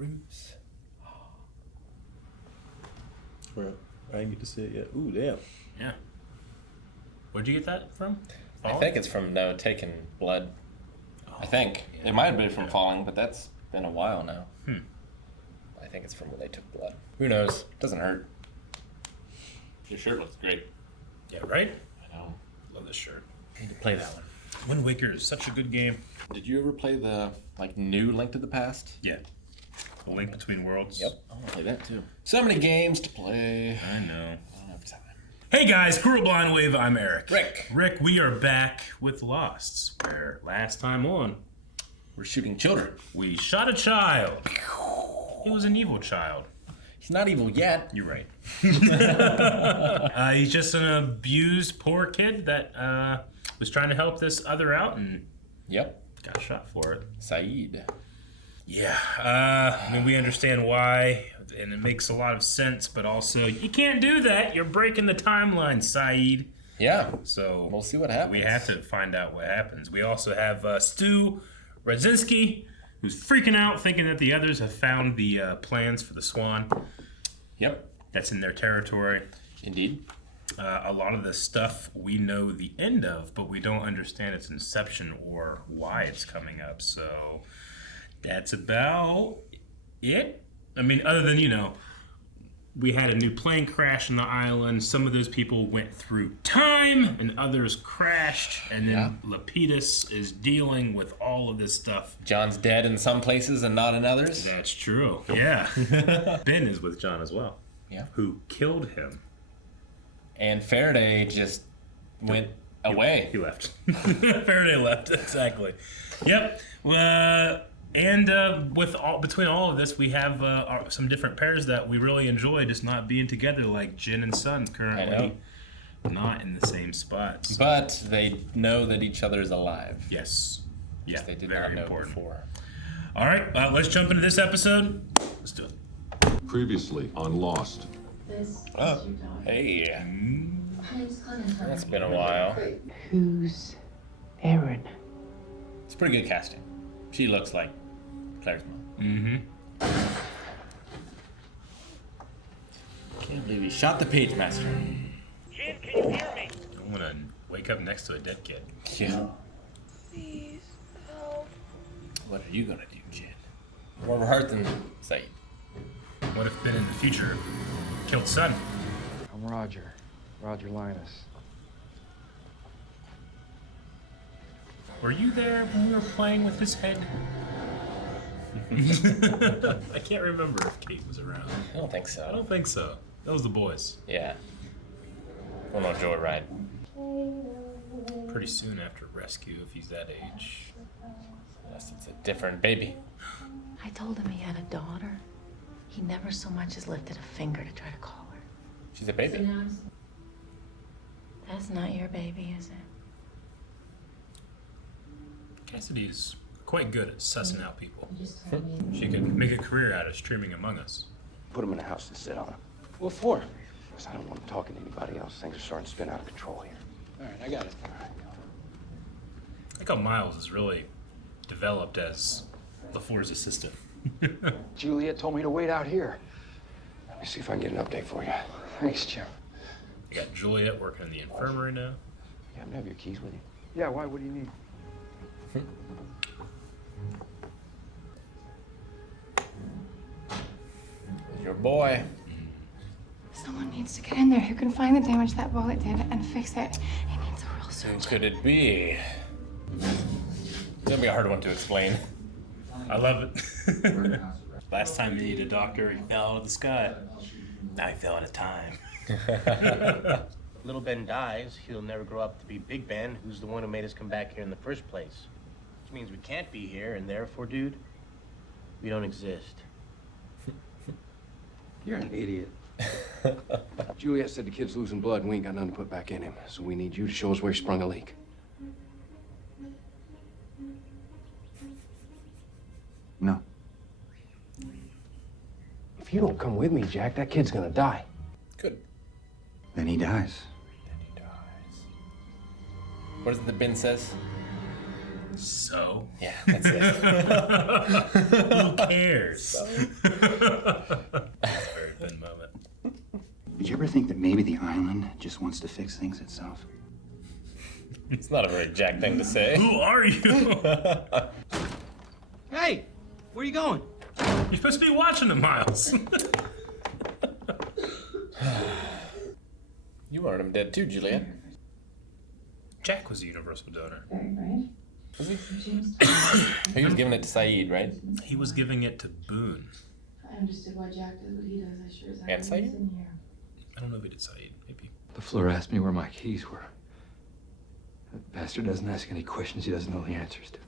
Dreams. Well, I didn't get to see it yet. Ooh, damn. Yeah. Where'd you get that from? I think it's from Taking Blood. I think. It might have been from Falling, but that's been a while now. I think it's from when they took blood. Who knows? Doesn't hurt. Your shirt looks great. Yeah, right? I know. Love this shirt. I need to play that one. Wind Waker is such a good game. Did you ever play the new Link to the Past? Yeah. The Link Between Worlds. Yep. I want to play that too. So many games to play. I know. I don't have time. Hey guys, Squirrel Blind Wave, I'm Eric. Rick, we are back with Losts, where last time on, we're shooting children. we shot a child. He was an evil child. He's not evil yet. You're right. He's just an abused poor kid that was trying to help this other out and Yep. got shot for it. Saeed. Yeah, I mean, we understand why, and it makes a lot of sense, but also, you can't do that. You're breaking the timeline, Saeed. Yeah. So We'll see what happens. we have to find out what happens. We also have Stu Radzinski, who's freaking out, thinking that the others have found the plans for the Swan. Yep. That's in their territory. Indeed. A lot of the stuff we know the end of, but we don't understand its inception or why it's coming up. So that's about it. I mean, other than, we had a new plane crash on the island. Some of those people went through time, and others crashed. And then Lapidus is dealing with all of this stuff. John's dead in some places and not in others. That's true. Yeah. Ben is with John as well. Yeah. Who killed him. And Faraday just went away. He left. Faraday left, exactly. Yep. And between all of this, we have some different pairs that we really enjoy just not being together, like Jin and Sun currently not in the same spots. But they know that each other is alive. Yes. Yeah, They did very not know important. before. All right, let's jump into this episode. Let's do it. Previously on Lost. Oh, hey. That's been a while. Who's Erin? It's pretty good casting. She looks like Claire's mom. Mm-hmm. Can't believe he shot the page master. Jin, can you hear me? I'm gonna wake up next to a dead kid. Yeah. Please, help. What are you gonna do, Jin? More of a heart than Saeed. What if Ben in the future killed Sun? I'm Roger Linus. Were you there when we were playing with his head? I can't remember if Kate was around. I don't think I so. don't think so. That was the boys. Yeah. Going on a joyride. Pretty soon after rescue, if he's that age. Unless it's a different baby. I told him he had a daughter. He never so much as lifted a finger to try to call her. She's a baby. That's not your baby, is it? Cassidy's quite good at sussing out people. She could make a career out of streaming Among Us. Put him in the house and sit on him. What for? Because I don't want him talking to anybody else. Things are starting to spin out of control here. All right, I got it. I think how Miles is really developed as LaFour's assistant. Juliet told me to wait out here. Let me see if I can get an update for you. Thanks, Jim. You got Juliet working in the infirmary now. You happen to have your keys with you? Yeah, why? What do you need? Your boy. Someone needs to get in there who can find the damage that bullet did and fix it. He needs a real Who surgeon. could it be? It's gonna be a hard one to explain. I love it. Last time he needed a doctor, he fell out of the sky. Now he fell out of time. Little Ben dies, he'll never grow up to be Big Ben, who's the one who made us come back here in the first place. Which means we can't be here, and therefore, dude, we don't exist. You're an idiot. Juliet said the kid's losing blood and we ain't got nothing to put back in him. So we need you to show us where he sprung a leak. No. If you don't come with me, Jack, that kid's gonna die. Good. Then he dies. Then he dies. What is it that Ben says? So? Yeah, that's it. Who cares? That's a very Ben moment. Did you ever think that maybe the island just wants to fix things itself? It's not a very Jack thing to say. Who are you? Hey, where you going? You're supposed to be watching it, Miles. You wanted him dead too, Juliet. Jack was a universal donor. Was he? He was giving it to Saeed, right? He was giving it to Boone. I understood why Jack does what he does. I sure as And Saeed? I don't know if he did Saeed, maybe. The floor asked me where my keys were. That bastard doesn't ask any questions he doesn't know the answers to.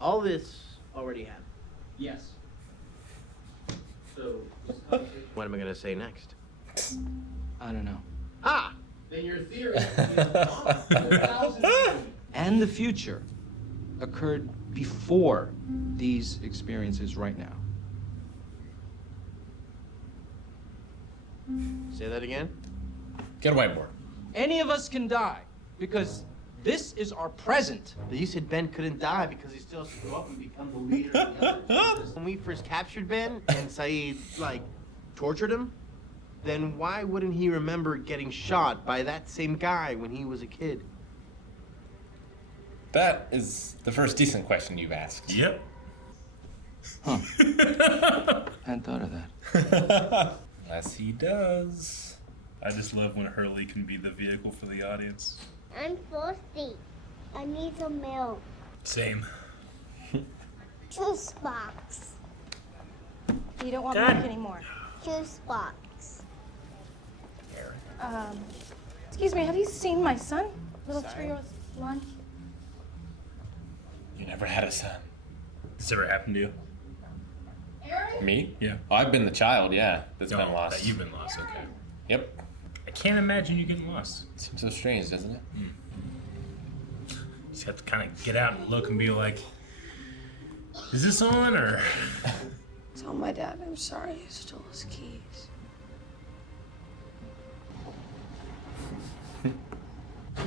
All this already happened. Yes. So, What am I gonna say next? I don't know. Ah! Then your theory is wrong. 1,000 and the future occurred before these experiences right now. Say that again? Get a whiteboard. Any of us can die because this is our present. But you said Ben couldn't die because he still has to grow up and become the leader of the others. When we first captured Ben and Saeed, tortured him, then why wouldn't he remember getting shot by that same guy when he was a kid? That is the first decent question you've asked. Yep. Hadn't thought of that. Yes, he does. I just love when Hurley can be the vehicle for the audience. I'm thirsty. I need some milk. Same. Juice box. You don't want God. milk anymore. Juice box. Excuse me, have you seen my son? Little 3-year-old blonde? You never had a son. This ever happened to you? Me? Yeah. Oh, I've been the child, yeah, that's No, been lost. that you've been lost, okay. Yep. I can't imagine you getting lost. Seems so strange, doesn't it? You just have to kind of get out and look and be like, is this on or? Tell my dad I'm sorry you stole his keys.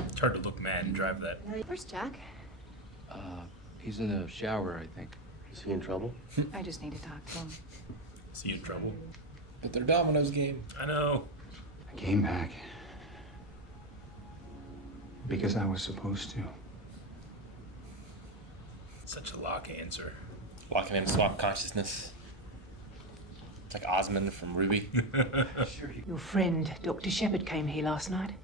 It's hard to look mad and drive that. Where's Jack? He's in the shower, I think. Is he in trouble? I just need to talk to him. Is he in trouble? But their Domino's game. I know. I came back because I was supposed to. Such a Locke answer. Locking in swap consciousness. It's like Osmond from Ruby. Your friend, Dr. Shepard, came here last night,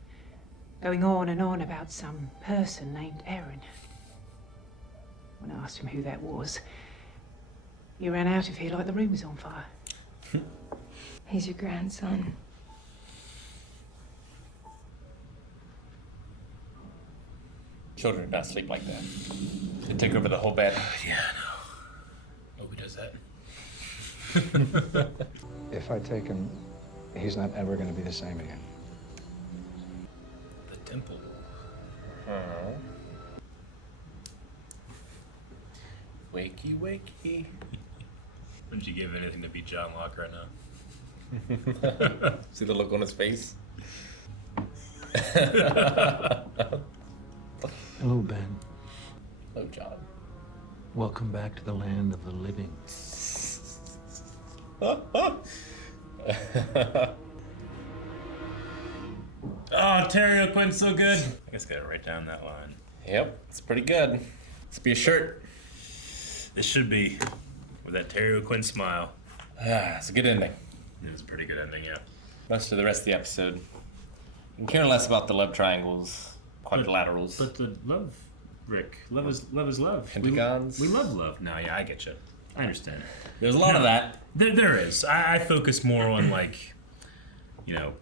going on and on about some person named Aaron. When I asked him who that was, he ran out of here like the room was on fire. He's your grandson. Children do not sleep like that. They take over the whole bed. Yeah, I know. Nobody does that. If I take him, he's not ever going to be the same again. The temple. Wakey, wakey. Wouldn't you give anything to be John Locke right now? See the look on his face? Hello, Ben. Hello, John. Welcome back to the land of the living. Oh, Terry O'Quinn's so good. I guess I gotta write down that line. Yep, it's pretty good. This be a shirt. This should be with that Terry O'Quinn smile. It's a good ending. It was a pretty good ending, yeah. Most of the rest of the episode. I'm caring less about the love triangles, quadrilaterals. But the love, Rick, love is love. Pentagons. We love love. No, yeah, I get you. I understand. There's a lot of that. There is. I focus more on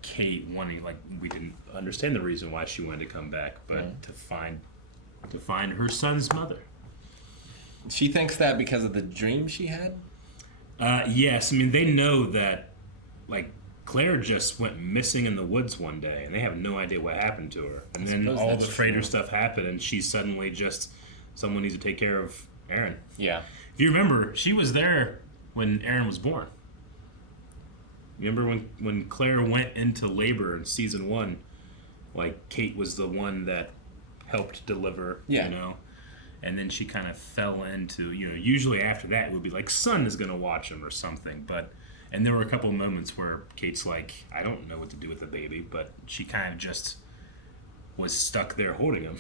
Kate wanting, we didn't understand the reason why she wanted to come back, but to find her son's mother. She thinks that because of the dream she had? Yes. I mean, they know that, Claire just went missing in the woods one day, and they have no idea what happened to her. And then all the Frater stuff happened, and she's suddenly just someone needs to take care of Aaron. Yeah. If you remember, she was there when Aaron was born. Remember when Claire went into labor in season 1, Kate was the one that helped deliver, Yeah. And then she kind of fell into, usually after that it would be like son is going to watch him or something. And there were a couple of moments where Kate's like, I don't know what to do with the baby, but she kind of just was stuck there holding him,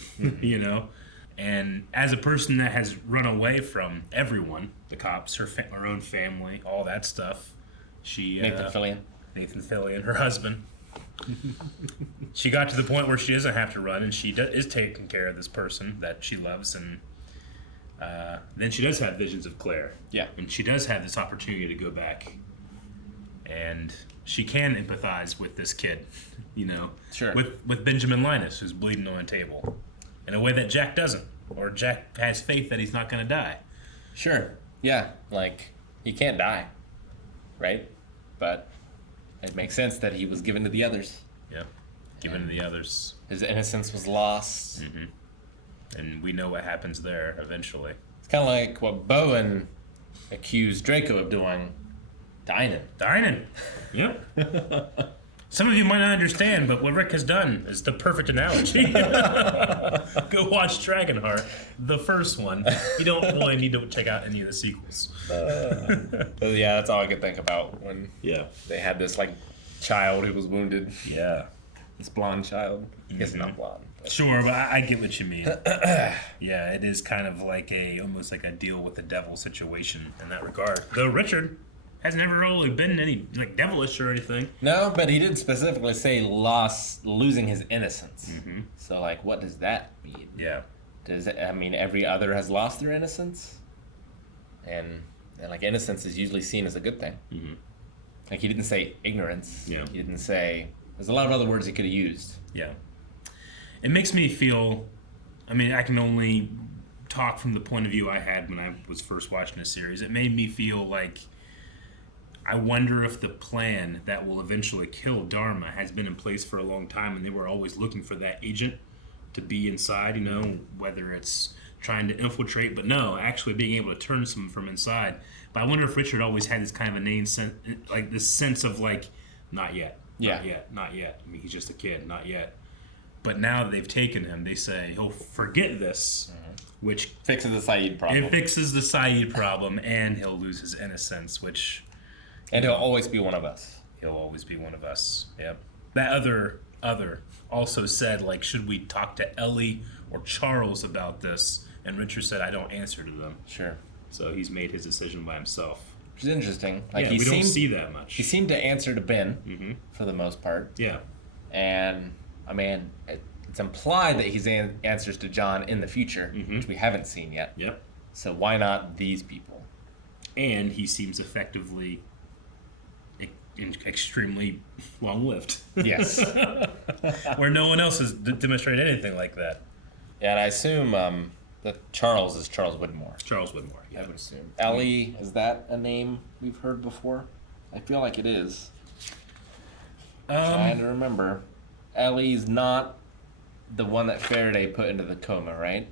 And as a person that has run away from everyone, the cops, her own family, all that stuff, she... Nathan Fillion, her husband. She got to the point where she doesn't have to run, and she is taking care of this person that she loves, and then she does have visions of Claire. Yeah. And she does have this opportunity to go back, and she can empathize with this kid, Sure. with Benjamin Linus, who's bleeding on a table, in a way that Jack doesn't, or Jack has faith that he's not going to die. Sure. Yeah. Like, he can't die, right? But it makes sense that he was given to the others. Yep. Given to the others. His innocence was lost. Mm-hmm. And we know what happens there eventually. It's kind of like what Bowen accused Draco of doing. Dining. Yep. Some of you might not understand, but what Rick has done is the perfect analogy. Go watch Dragonheart, the first one. You don't really need to check out any of the sequels. But yeah, that's all I could think about when they had this like child who was wounded. Yeah. This blonde child. I guess not blonde. But. Sure, but I get what you mean. Yeah, it is kind of like almost like a deal with the devil situation in that regard. Though Richard has never really been any like devilish or anything. No, but he did specifically say losing his innocence. Mm-hmm. So like, what does that mean? Yeah. Does it? I mean, every other has lost their innocence, and like innocence is usually seen as a good thing. Mm-hmm. Like he didn't say ignorance. Yeah. He didn't say. There's a lot of other words he could have used. Yeah. It makes me feel. I mean, I can only talk from the point of view I had when I was first watching this series. It made me feel like. I wonder if the plan that will eventually kill Dharma has been in place for a long time, and they were always looking for that agent to be inside, whether it's trying to infiltrate, but no, actually being able to turn someone from inside. But I wonder if Richard always had this kind of inane sense, like this sense of like, not yet, not yet. I mean, he's just a kid, not yet. But now that they've taken him, they say he'll forget this, which fixes the Saeed problem. It fixes the Saeed problem, and he'll lose his innocence, which... And he'll always be one of us. He'll always be one of us. Yep. That other also said, like, should we talk to Ellie or Charles about this? And Richard said, I don't answer to them. Sure. So he's made his decision by himself. Which is interesting. Like we don't see that much. He seemed to answer to Ben for the most part. Yeah. And, I mean, it's implied that he's answers to John in the future, which we haven't seen yet. Yep. So why not these people? And he seems effectively... extremely long-lived. Yes. Where no one else has demonstrated anything like that. Yeah, and I assume that Charles is Charles Widmore. Charles Widmore, yeah. I would assume. Ellie, is that a name we've heard before? I feel like it is. Trying to remember. Ellie's not the one that Faraday put into the coma, right?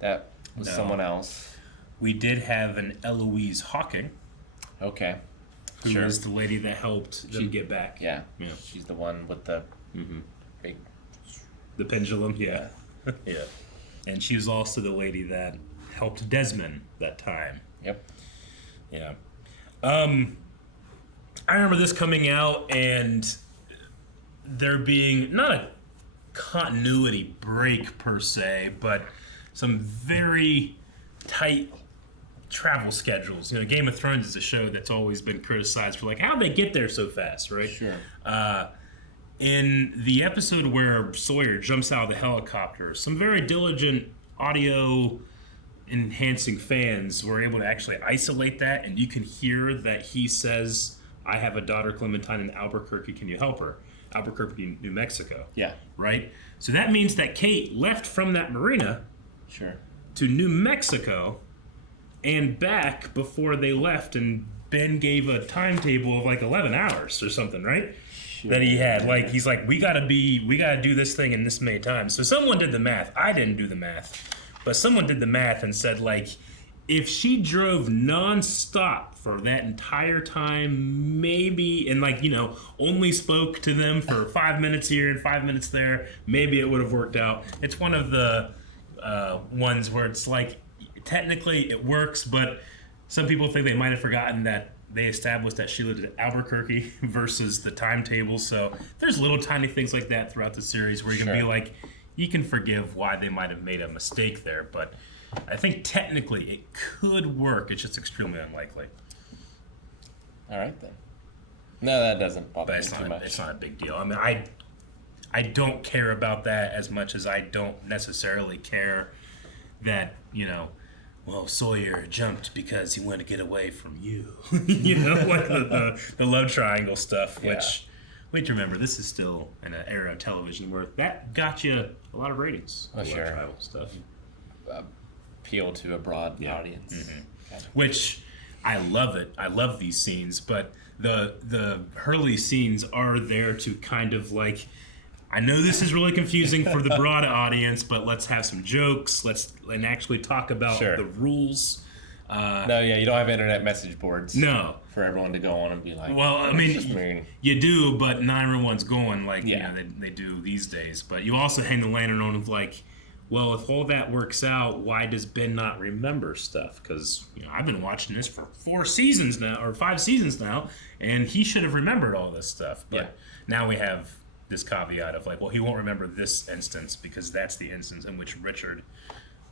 That was someone else. We did have an Eloise Hawking. Okay. Who was the lady that helped them get back. Yeah. She's the one with the big... The pendulum, yeah. Yeah. And she was also the lady that helped Desmond that time. Yep. Yeah. I remember this coming out and there being not a continuity break per se, but some very tight travel schedules. Game of Thrones is a show that's always been criticized for like how'd they get there so fast, right? Sure. In the episode where Sawyer jumps out of the helicopter, some very diligent audio enhancing fans were able to actually isolate that, and you can hear that he says, I have a daughter, Clementine, in Albuquerque, can you help her? Albuquerque, New Mexico. Yeah. Right? So that means that Kate left from that marina to New Mexico and back before they left, and Ben gave a timetable of like 11 hours or something, right? Sure. That he had. Like, he's like, we gotta do this thing in this many times. So someone did the math. I didn't do the math. But someone did the math and said, like, if she drove nonstop for that entire time, maybe, and like, only spoke to them for 5 minutes here and 5 minutes there, maybe it would have worked out. It's one of the ones where it's like, technically it works, but some people think they might have forgotten that they established that she lived in Albuquerque versus the timetable. So there's little tiny things like that throughout the series where you can be like, you can forgive why they might have made a mistake there. But I think technically it could work. It's just extremely unlikely. All right, then. No, that doesn't bother me But too much. it's not a big deal. I mean, I don't care about that as much as I don't necessarily care that, you know, well, Sawyer jumped because he wanted to get away from you. You know, like the love triangle stuff, which, wait, remember, this is still in an era of television where that got you a lot of ratings. Oh, the sure. love triangle stuff. Appeal to a broad audience. Okay. Which, I love it. I love these scenes, but the Hurley scenes are there to kind of like, I know this is really confusing for the broad audience, but let's have some jokes. And actually talk about the rules. No, yeah, you don't have internet message boards. No. For everyone to go on and be like, well, I mean, you do, but not everyone's going like you know, they do these days. But you also hang the lantern on of like, well, if all that works out, why does Ben not remember stuff? Because you know, I've been watching this for 4 seasons now, or 5 seasons now, and he should have remembered all this stuff. But now we have this caveat of like, well, he won't remember this instance because that's the instance in which Richard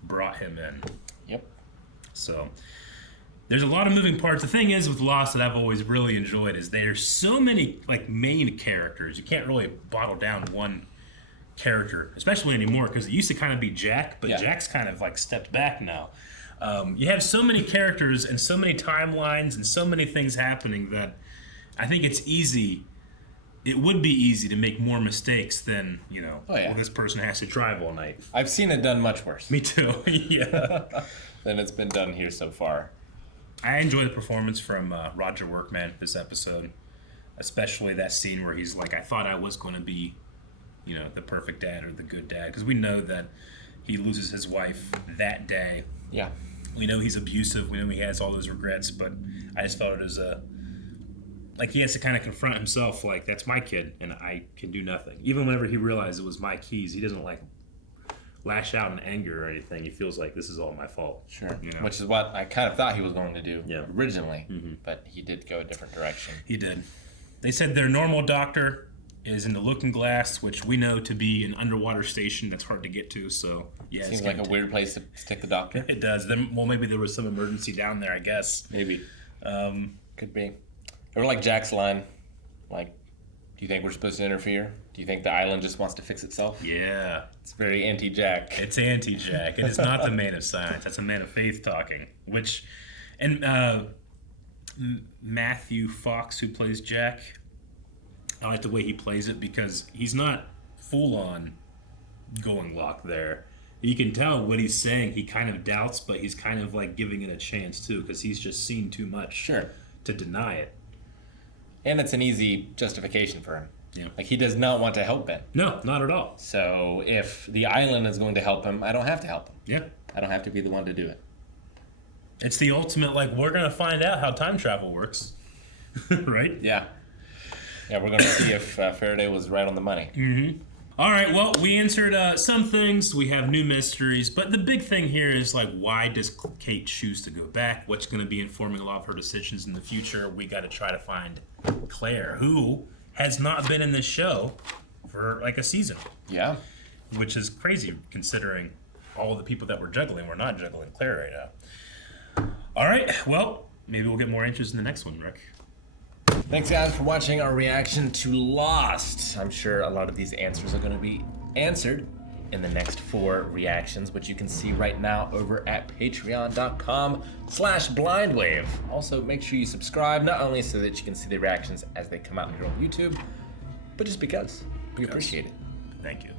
brought him in. Yep. So there's a lot of moving parts. The thing is with Lost that I've always really enjoyed is there's so many like main characters. You can't really bottle down one character, especially anymore, because it used to kind of be Jack, but Jack's kind of like stepped back now. You have so many characters and so many timelines and so many things happening that I think it's easy. It would be easy to make more mistakes than, you know, well, this person has to drive all night. I've seen it done much worse. Me too. Yeah. Than it's been done here so far. I enjoy the performance from Roger Workman this episode, especially that scene where he's like, I thought I was going to be, you know, the perfect dad or the good dad, because we know that he loses his wife that day. Yeah. We know he's abusive. We know he has all those regrets, but I just felt it as like he has to kind of confront himself, like, that's my kid, and I can do nothing. Even whenever he realized it was my keys, he doesn't, like, lash out in anger or anything. He feels like this is all my fault. Sure. You know? Which is what I kind of thought he was going to do originally, but he did go a different direction. He did. They said their normal doctor is in the Looking Glass, which we know to be an underwater station that's hard to get to, so yeah. Seems like a weird place to stick the doctor. It does. Then, well, maybe there was some emergency down there, I guess. Maybe. Could be. Or like Jack's line, like, do you think we're supposed to interfere? Do you think the island just wants to fix itself? Yeah. It's very anti-Jack. It's anti-Jack. It is not the man of science. That's a man of faith talking. Which, and Matthew Fox, who plays Jack, I like the way he plays it because he's not full-on going lock there. You can tell what he's saying. He kind of doubts, but he's kind of like giving it a chance too because he's just seen too much to deny it. And it's an easy justification for him. Yeah. Like, he does not want to help Ben. No, not at all. So if the island is going to help him, I don't have to help him. Yeah. I don't have to be the one to do it. It's the ultimate, like, we're going to find out how time travel works. Right? Yeah. Yeah, we're going to see if Faraday was right on the money. Mm-hmm. All right, well, we answered some things. We have new mysteries. But the big thing here is, like, why does Kate choose to go back? What's going to be informing a lot of her decisions in the future? We got to try to find Claire, who has not been in this show for, like, a season. Yeah. Which is crazy, considering all the people that we're juggling. We're not juggling Claire right now. All right, well, maybe we'll get more answers in the next one, Rick. Thanks, guys, for watching our reaction to Lost. I'm sure a lot of these answers are going to be answered in the next 4 reactions, which you can see right now over at patreon.com/blindwave. Also, make sure you subscribe, not only so that you can see the reactions as they come out here on YouTube, but just because we appreciate it. Thank you.